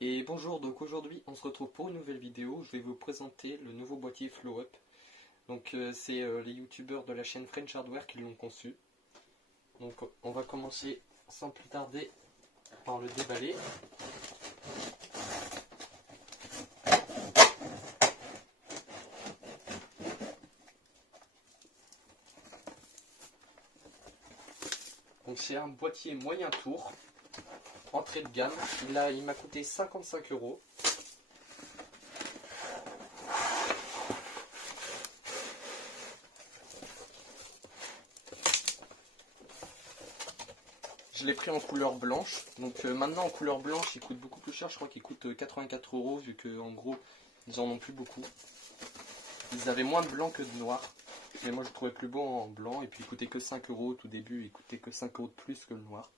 Et bonjour, donc aujourd'hui on se retrouve pour une nouvelle vidéo. Je vais vous présenter le nouveau boîtier Flow Up. Donc c'est les youtubeurs de la chaîne French Hardware qui l'ont conçu. Donc on va commencer sans plus tarder par le déballer. Donc c'est un boîtier moyen tour, entrée de gamme. Il m'a coûté 55 €. Je l'ai pris en couleur blanche. Donc maintenant en couleur blanche il coûte beaucoup plus cher. Je crois qu'il coûte 84 € vu que en gros ils en ont plus beaucoup. Ils avaient moins de blanc que de noir. Mais moi je le trouvais plus beau en blanc. Et puis il coûtait que 5 € au tout début. Il coûtait que 5 € de plus que le noir.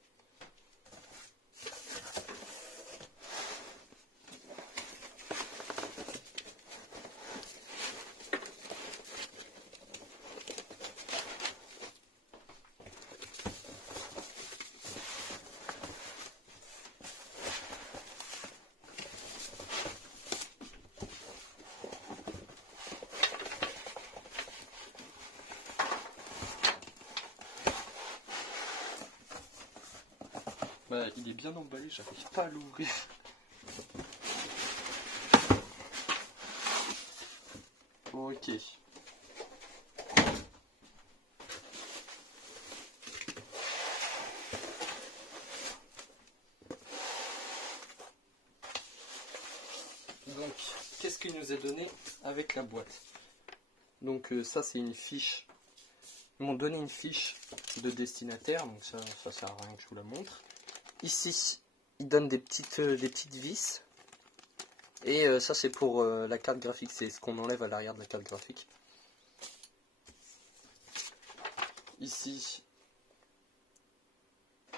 Bah, il est bien emballé, j'arrive pas à l'ouvrir. Ok. Donc, qu'est-ce qu'il nous est donné avec la boîte? Donc ça c'est une fiche. Ils m'ont donné une fiche de destinataire, donc ça sert à rien que je vous la montre. Ici, ils donnent des petites vis. Et ça c'est pour la carte graphique, c'est ce qu'on enlève à l'arrière de la carte graphique. Ici,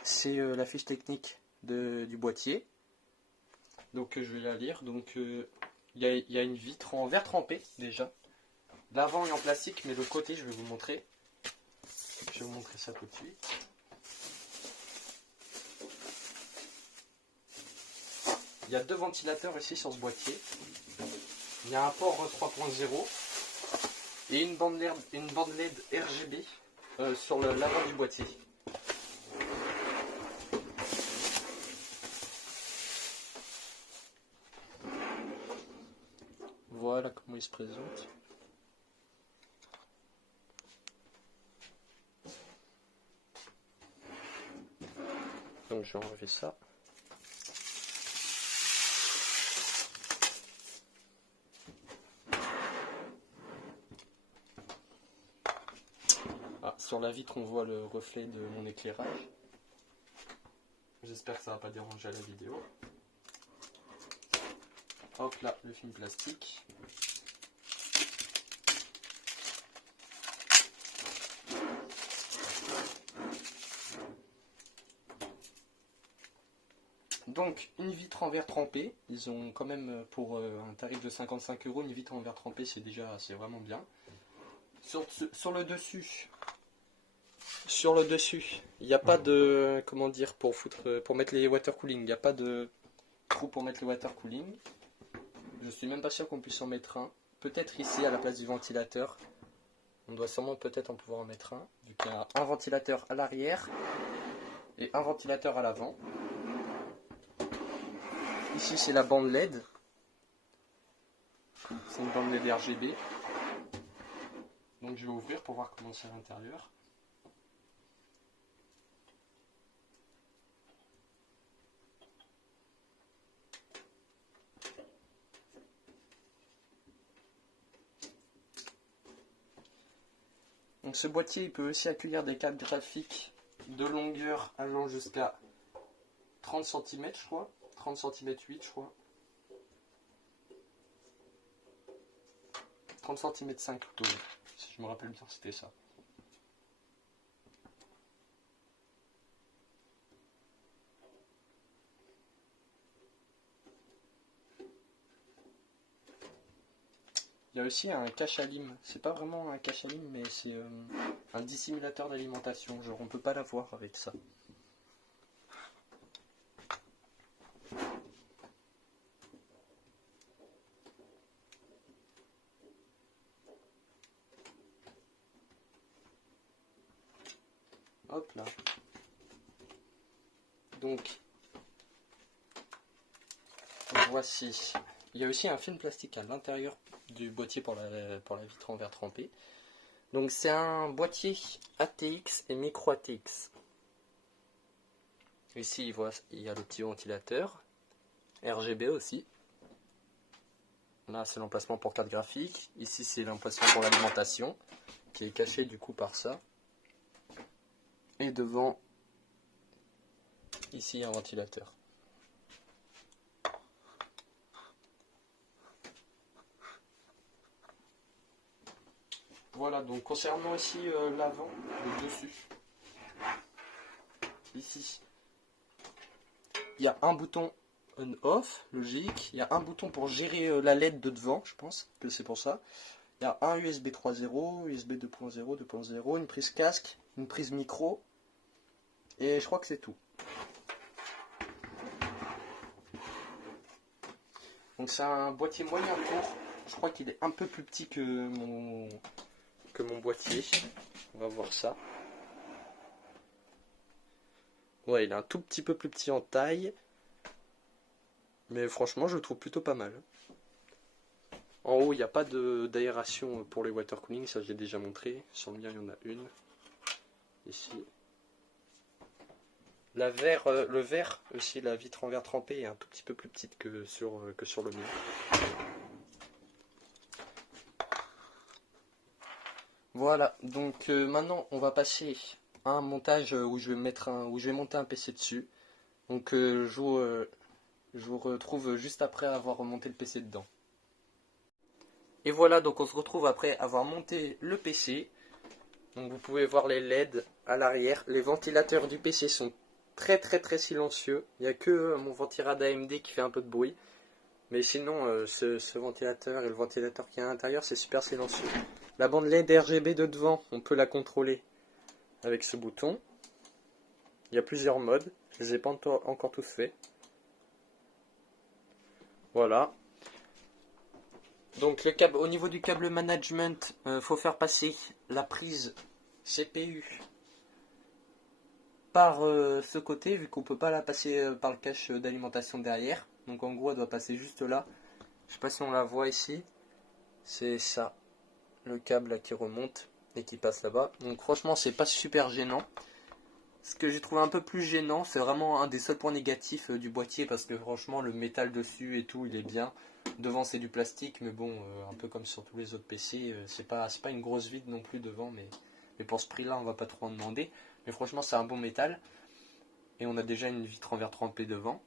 c'est la fiche technique du boîtier. Donc je vais la lire. Donc il y a une vitre en verre trempé déjà. L'avant est en plastique, mais le côté je vais vous montrer. Je vais vous montrer ça tout de suite. Il y a deux ventilateurs ici sur ce boîtier. Il y a un port 3.0 et une bande LED RGB sur l'avant du boîtier. Voilà comment il se présente. Donc je vais enlever ça. Ah, sur la vitre on voit le reflet de mon éclairage. J'espère que ça va pas déranger à la vidéo. Hop là, le film plastique. Donc une vitre en verre trempé. Ils ont quand même pour un tarif de 55 € une vitre en verre trempé, c'est vraiment bien. Sur le dessus, il n'y a pas de comment dire pour mettre les water cooling. Il n'y a pas de trou pour mettre le water cooling. Je suis même pas sûr qu'on puisse en mettre un. Peut-être ici à la place du ventilateur. On doit sûrement peut-être en pouvoir en mettre un, vu qu'il y a un ventilateur à l'arrière et un ventilateur à l'avant. Ici c'est la bande LED. C'est une bande LED RGB. Donc je vais ouvrir pour voir comment c'est à l'intérieur. Donc ce boîtier il peut aussi accueillir des cartes graphiques de longueur allant jusqu'à 30 cm je crois. 30 cm 8 je crois. 30 cm 5 plutôt. Si je me rappelle bien c'était ça. Il y a aussi un cache à lime. C'est pas vraiment un cache à lime, mais c'est un dissimulateur d'alimentation. Genre on peut pas l'avoir avec ça. hop là. Donc, voici. Il y a aussi un film plastique à l'intérieur du boîtier pour la vitre en verre trempé. Donc c'est un boîtier ATX et micro ATX. Ici il y a le petit ventilateur, RGB aussi. Là c'est l'emplacement pour carte graphique. Ici c'est l'emplacement pour l'alimentation, qui est caché du coup par ça. Et devant, ici il y a un ventilateur. Voilà, donc concernant aussi l'avant, le dessus, ici, il y a un bouton on-off, logique. Il y a un bouton pour gérer la LED de devant, je pense que c'est pour ça. Il y a un USB 3.0, USB 2.0, 2.0, une prise casque, une prise micro, et je crois que c'est tout. Donc c'est un boîtier moyen court, je crois qu'il est un peu plus petit que mon boîtier. On va voir ça. Ouais, il est un tout petit peu plus petit en taille. Mais franchement, je le trouve plutôt pas mal. En haut, il n'y a pas d'aération pour les water cooling, ça j'ai déjà montré. Sur le mien, il y en a une. Ici. Le verre, aussi la vitre en verre trempé, est un tout petit peu plus petite que sur le mien. Voilà, donc maintenant on va passer à un montage où je vais monter un PC dessus. Donc je vous retrouve juste après avoir monté le PC dedans. Et voilà, donc on se retrouve après avoir monté le PC. Donc vous pouvez voir les LED à l'arrière. Les ventilateurs du PC sont très silencieux. Il n'y a que mon ventirail AMD qui fait un peu de bruit. Mais sinon, ce ventilateur et le ventilateur qui est à l'intérieur, c'est super silencieux. La bande LED RGB de devant, on peut la contrôler avec ce bouton. Il y a plusieurs modes. Je ne les ai pas encore tous faits. Voilà. Donc le câble, au niveau du câble management, faut faire passer la prise CPU par ce côté, vu qu'on peut pas la passer par le cache d'alimentation derrière. Donc en gros, elle doit passer juste là. Je sais pas si on la voit ici. C'est ça, le câble là qui remonte et qui passe là-bas. Donc franchement, c'est pas super gênant. Ce que j'ai trouvé un peu plus gênant, c'est vraiment un des seuls points négatifs du boîtier, parce que franchement le métal dessus et tout, il est bien. Devant c'est du plastique, mais bon, un peu comme sur tous les autres PC, c'est pas une grosse vide non plus devant, mais pour ce prix là on va pas trop en demander. Mais franchement c'est un bon métal, et on a déjà une vitre en verre trempé devant.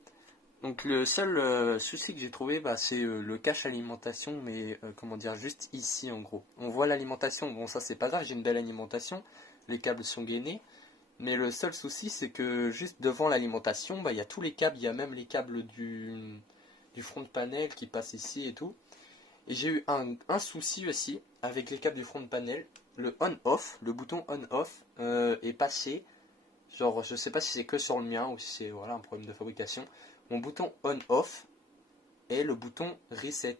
Donc le seul souci que j'ai trouvé, c'est le cache alimentation, mais comment dire, juste ici en gros. On voit l'alimentation, bon ça c'est pas grave, j'ai une belle alimentation, les câbles sont gainés. Mais le seul souci, c'est que juste devant l'alimentation, il y a tous les câbles, il y a même les câbles du front panel qui passent ici et tout. Et j'ai eu un souci aussi avec les câbles du front panel. Le on-off, le bouton on-off est passé. Genre, je sais pas si c'est que sur le mien ou si c'est un problème de fabrication. Mon bouton on-off est le bouton reset.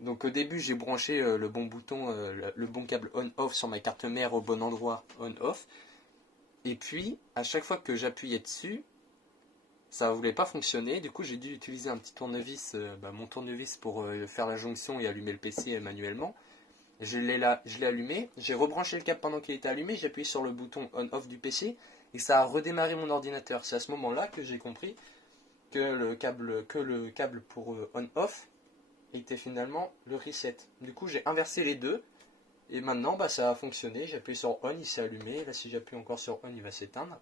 Donc au début, j'ai branché le bon bouton, le bon câble on-off sur ma carte mère au bon endroit on-off. Et puis, à chaque fois que j'appuyais dessus, ça ne voulait pas fonctionner. Du coup, j'ai dû utiliser un petit tournevis, mon tournevis pour faire la jonction et allumer le PC manuellement. Je l'ai allumé, j'ai rebranché le câble pendant qu'il était allumé, j'ai appuyé sur le bouton on-off du PC et ça a redémarré mon ordinateur. C'est à ce moment-là que j'ai compris que le câble pour on-off était finalement le reset. Du coup, j'ai inversé les deux. Et maintenant, ça a fonctionné. J'ai appuyé sur on, il s'est allumé. Là, si j'appuie encore sur on, il va s'éteindre.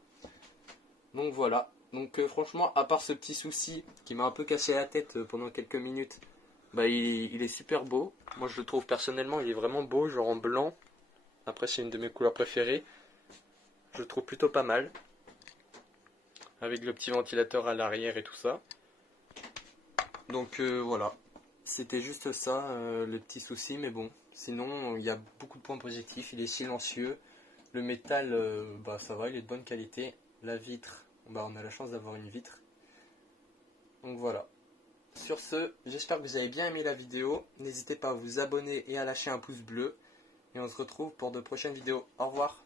Donc voilà. Donc franchement, à part ce petit souci qui m'a un peu cassé la tête pendant quelques minutes, il est super beau. Moi, je le trouve personnellement, il est vraiment beau, genre en blanc. Après, c'est une de mes couleurs préférées. Je le trouve plutôt pas mal. Avec le petit ventilateur à l'arrière et tout ça. Donc voilà. C'était juste ça, le petit souci, mais bon. Sinon, il y a beaucoup de points positifs. Il est silencieux. Le métal, ça va, il est de bonne qualité. La vitre, on a la chance d'avoir une vitre. Donc voilà. Sur ce, j'espère que vous avez bien aimé la vidéo. N'hésitez pas à vous abonner et à lâcher un pouce bleu. Et on se retrouve pour de prochaines vidéos. Au revoir.